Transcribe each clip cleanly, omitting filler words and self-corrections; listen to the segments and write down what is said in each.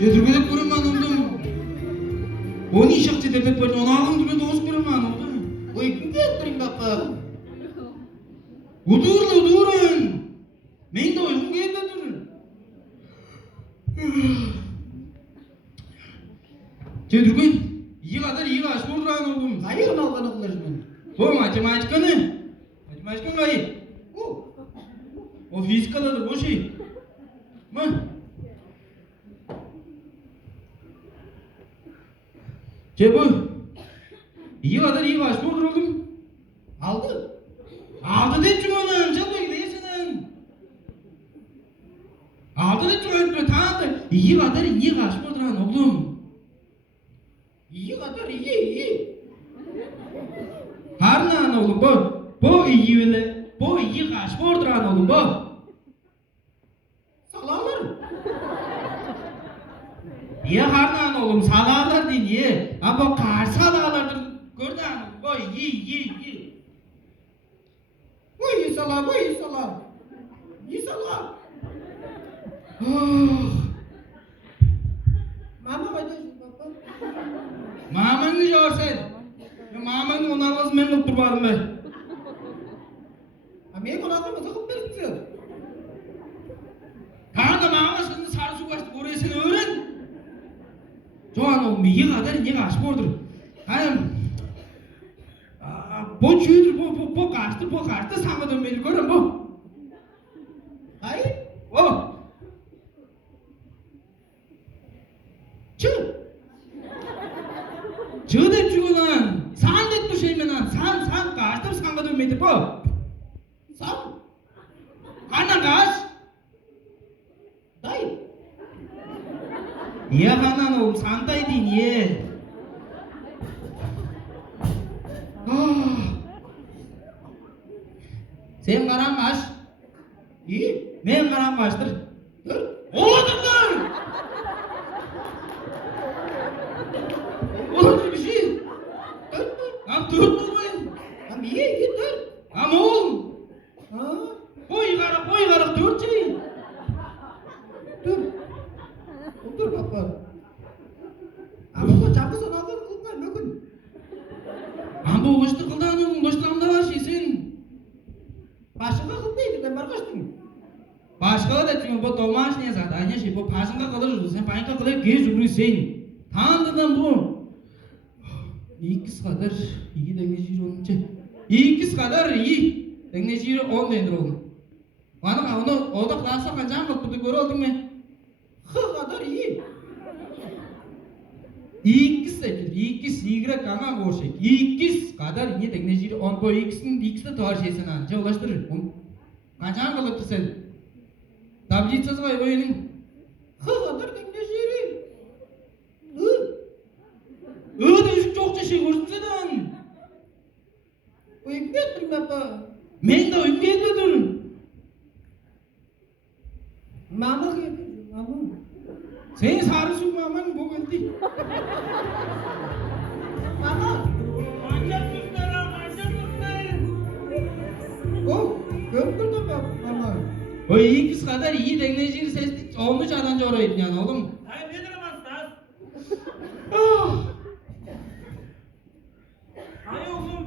Cedurgede kurman oldum. Onu işakçı dedek böyle onu aldım gibi dost kurman oldum. Oy kimge ettirin bapa? Udurun. Men de uygun geldi dur. Cedurgen iyi kadar iyi kaç kurran oldum. Hayır mı algan okullarımın? Bu matematikanı. Matematikan gayet. O fizikada da bu şey. Mı? Bu iyi kadar iyi kaç kurran oldum. Aldı. Aldı deyip cümlenin canlı gidiyorsun. Aldı deyip cümlenin tanıdı. İyi kadar iyi kaç kurran oldum. İyi kadar iyi. Harnan oğlum bu iyi bile. Bu iyi kaç kurran oğlum bu. Salalar. Niye harnan oğlum salalar değil niye? Ama karşı salalardır. Gördün mü? Bu iyi. Oy sala. İyi sala. Mama kaçıyorsun bapa? Mamanı görsen. Mamanı ona az memnun kurbanım ben. Men konakta mı sakıp beripti? Kanka mama şimdi sarı su kaçtı. Orasını öğren. Çoğan oğlum iyi kadar iyi kaç kurdur. Hani bu çüydür bu kaçtı sana dönmeli görün bu. Hayır. O. Çığ deyip çıkı lan. San deyip düşeyim lan. San kaçtır sana dönmeli bu. Sam. Ana kaç. Dayı. Niye kanan oğlum santay değil niye? Sen karan kaç. İyi. Men karan kaçtır. Dur. Oğlum lan. Oğlum bir şey. Dur. Lan dur bulmayın. Tam iyi dur. Ama oğlum. Ha? Boy karak dört şey. Dur. Dur bapa. Ama bu çabuk sana alır kılmay mümkün. Ama bu ulaştı kıldanın ulaştığımda var şeysin. Başına kılmaydı ben barkaçtım. Başka da çünkü bu domaş ne zaten aynı şey bu paşında kalır sen paşında kalır gez yürü sen. Tanıdın bu. İkisi kadar iyi dengeci olunca. İkisi kadar iyi dengeci 10 denir oğlum. Bana onu o da klasa kaçan bakıp görü oldun mu? Hı kadar iyi. İkisi yigre kangan borçek. İkisi kadar iyi dengeci 10 bu ikisi de doğru şeysin anca ulaştırır. Kaçan kalıptı sen. Tablitsız var oyunun. Hı kadar dengeci. Da yüzük çokça şey görsün sen. Uygun ettirin bapa. Men de uygun etmedim. Mama gibi. Mama. Sen sarı su maman bu geldi. Mama. Ancak kızlar. O. Gördün mü mama? O ikisi kadar iyi dengeci ses olmuş adamca oraya yani oğlum. Hayır nedir ama Stas? Hayır oğlum.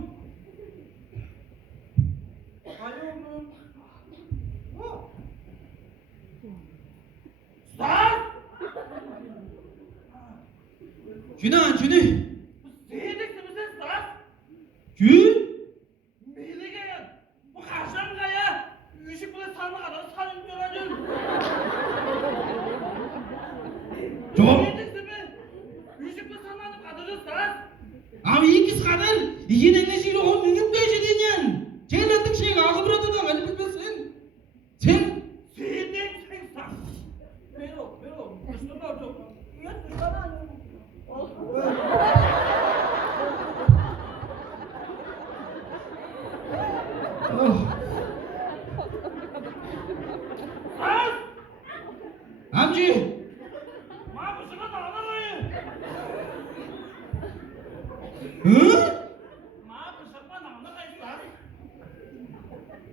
Stas! Şunu. Seyredeksin misin Stas? Gül. Meyile gel. Bu karşıdan kaya. Üşük bile sarma kadar sarın göreceğim. Çok. Seyredeksin mi? Üşük bile sarmanın kadını Stas. Ama ikisi kadar iyi dengeciyle 10 minut geçedin yani. Çeylendik şey kalkıp bırakın hadi bitmesin. Sen. Seyredeksin Stas. Mero. Üstüne alacağım. Yat üstüne alacağım. Stas! Amca. Ma bu sıkı dağlamayın. Hı? Ma bu sıkı dağlamayın Stas.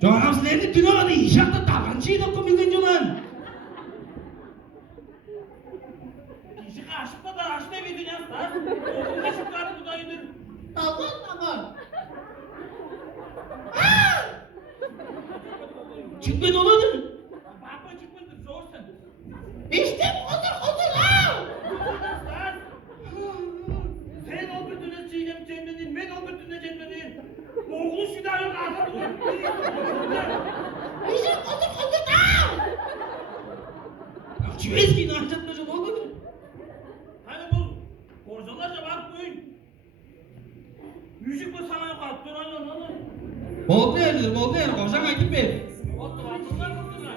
Canım sizlerin dün hadi inşaatta tabancayı da komikin lan. aşıkta da aşıkta bir dünyası da. Oğlum aşıkları bu da indir. Mama. Çıkmadı olanı. Baba çıkmadı zorsun. İşte otur ha. Sen o bütüne çiğnem çemledin, ben o bütüne çemledin. Oğlu şida yok adam. İşte otur ha. Şu eskiyi anlatmayacağım olmadı. Hani bu korzalarca bak bugün. Müzik bu sana yok at, dur aynen onu. Bolta yerdir, bolta yer. Koşan akip ver. Otur, atırlar kurtullar.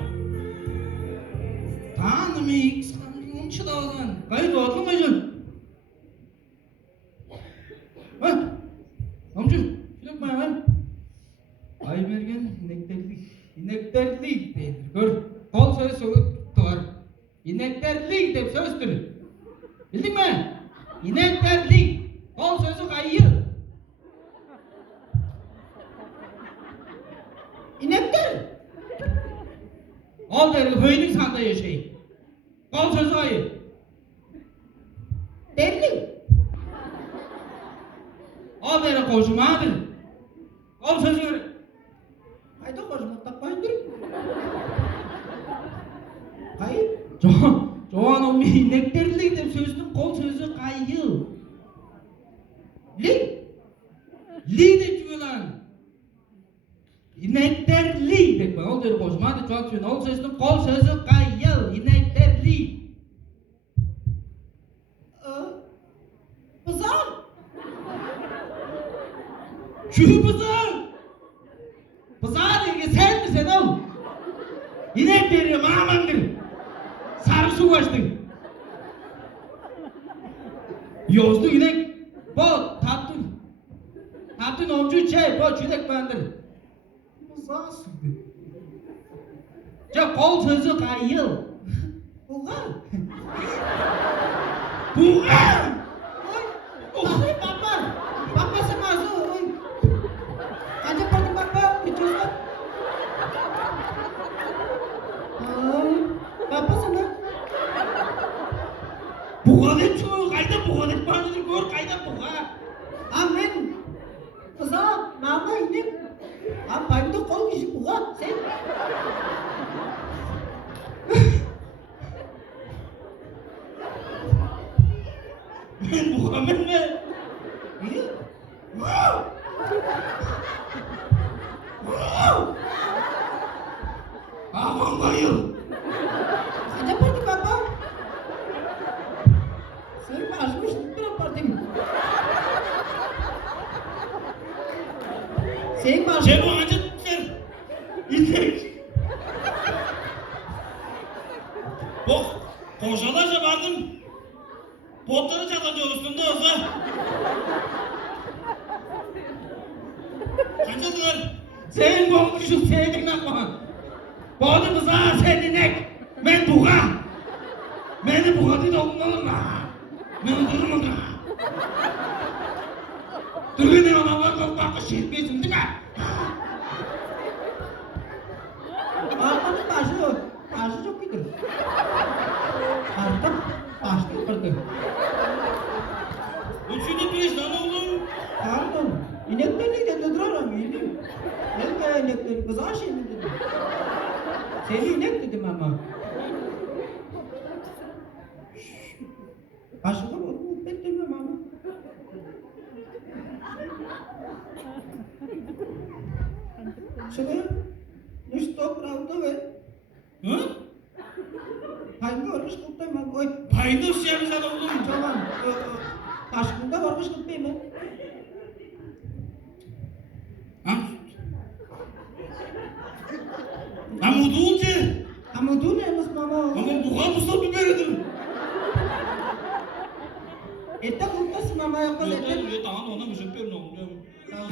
Tanrım iyi, sıkıntı çıda olan. Kayıt atlamayacağım. Bak, amcım, şuna bakma hemen. Aybergen inekterlik değildir. Gör, kol söz tutar. İnekterlik deyip sözdür. Bildin mi? İnekterlik, kol sözü kayıyor. İnekler. Al deri höylik sanda yaşayın. Kol sözü kayıyor. Derli. Al deri koşumadır. Kol sözü göre. Haydi koşmakta koydur. Hayır. Çoğan o inekterlik deyip sözdün kol sözü kayıyor. Li. Li de diyor lan. İnekterli de ben o deri koşumadır. Çoğan söylüyor. Ol sözdün kol sözü kayıyor. İnekterli. Bızar. Şu bızar. Bızar diye sen mi sen ol? İnek veriyor mamandır. Sarı su kaçtın. Yozdu inek. Bu tattın. Tattın omcu çay. Bu çilek bandır. Bızar. Ya kol sözü kayıyor. Buğar. Buğan. Oy, papa. Papa sama oy. Aja pergi papa, dicoba. Papa sama. Buğan et çoğu. Kayda buğan et bandır. Gör kayda buğan. Amin. Kızlar, mama ini. Apa itu kau isi buka? Sen. Ben buğan ben mi? Iya. Wow. Wow. Aman kayıyor. Aja pergi papa. Saya masuk berapa pergi? Saya masuk. Şey bu acı ver. İnek. Bak, koşalarca vardım. Potları çalacak üstünde olsa. Kaçıldılar. Sen komşu sevdin akma. Boğdu kıza sen inek. Ben buğa. Beni buğa değil oğlum ha. Ben durmadım. Durun olanlar kalkmak şirketsin değil mi? Apa masuk çok gidiyor. Artık pasti pergi. Üçüncü pirinç lan oğlum. Pardon. İnekleri de durduramam ini. Ben kayak inekleri kızar şey mi dedim. Seni inek dedim ama. Başka bir ettim ama. Şöyle stop rauda ve Hı? hangi varmış kutlamam. Oy. Paydos ya bize oğlum. Tamam. Başkında varmış kutlayayım. Ha? Ama doğunca. Ama dur ne mas mama. Ama buğa musta biberidir. Etta kutlas mama yok. Yeter, yeter. Ona mı yapıyorum oğlum? Tamam.